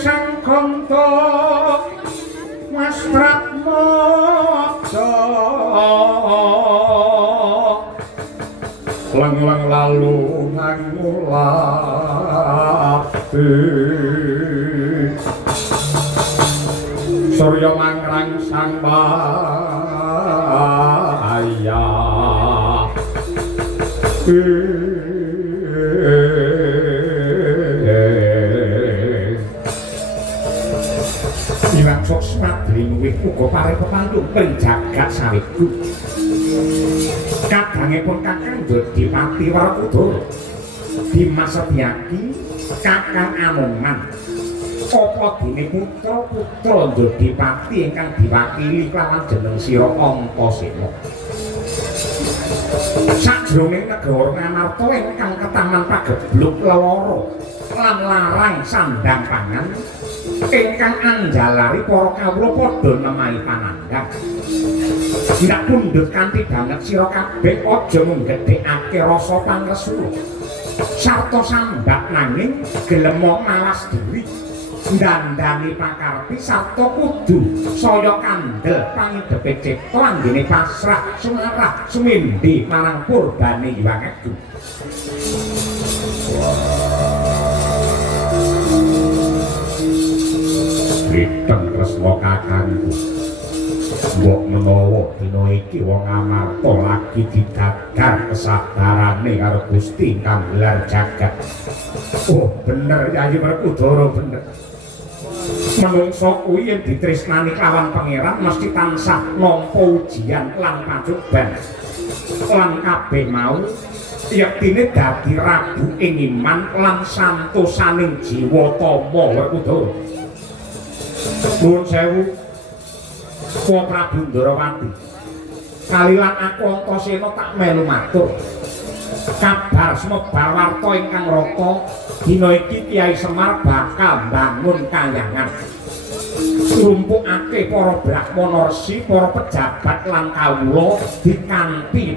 Sang Kanta Wastratmaja lang-lang lalu ngulati Surya mangrang sang baya Ilang sosmat linuwih uga pare pepayung pring jagat sawiku kadangipun Kakang Dodipati Werkudara Dimas Setyaki Kakang Anoman apa dene putra-putra Dodipati ingkang diwakili kelawan jeneng sira Antasena sajroning negara Ngamarta ingkang ketaman pagebluk lelara lan larang sandang pangan ingkang anjalari para kawula padha nemahi panandhang ndak pundhut kanthi banget sira kabeh aja menggedhekake rasa pangresula sarta sambat nanging gelem malas diri ndandani pakarti sarta kudu saya kandel pangidhepe cipta anggene pasrah sumarah sumindhi marang purbane Hyang Agung Riteng tresna kakangku mbok menawa dina iki wong Amarta lagi didagar kesabarane karo Gusti kang gelar jagat oh bener Yayi Werkudara bener menungso kuwi yen ditresnani kelawan pangeran mesti tansah nampa ujian lan pacoban lan kabeh mau yektine dadi rabu ing iman lan santosaning jiwa tama Werkudara nuwun sewu Kwa Prabu Ndarawati kalilan aku Antasena tak melu matur kabar semebar warta ingkang rata dina iki Kyai Semar bakal mbangun kahyangan ngrumpukake para brahmana resi para pejabat lan kawula dikanthi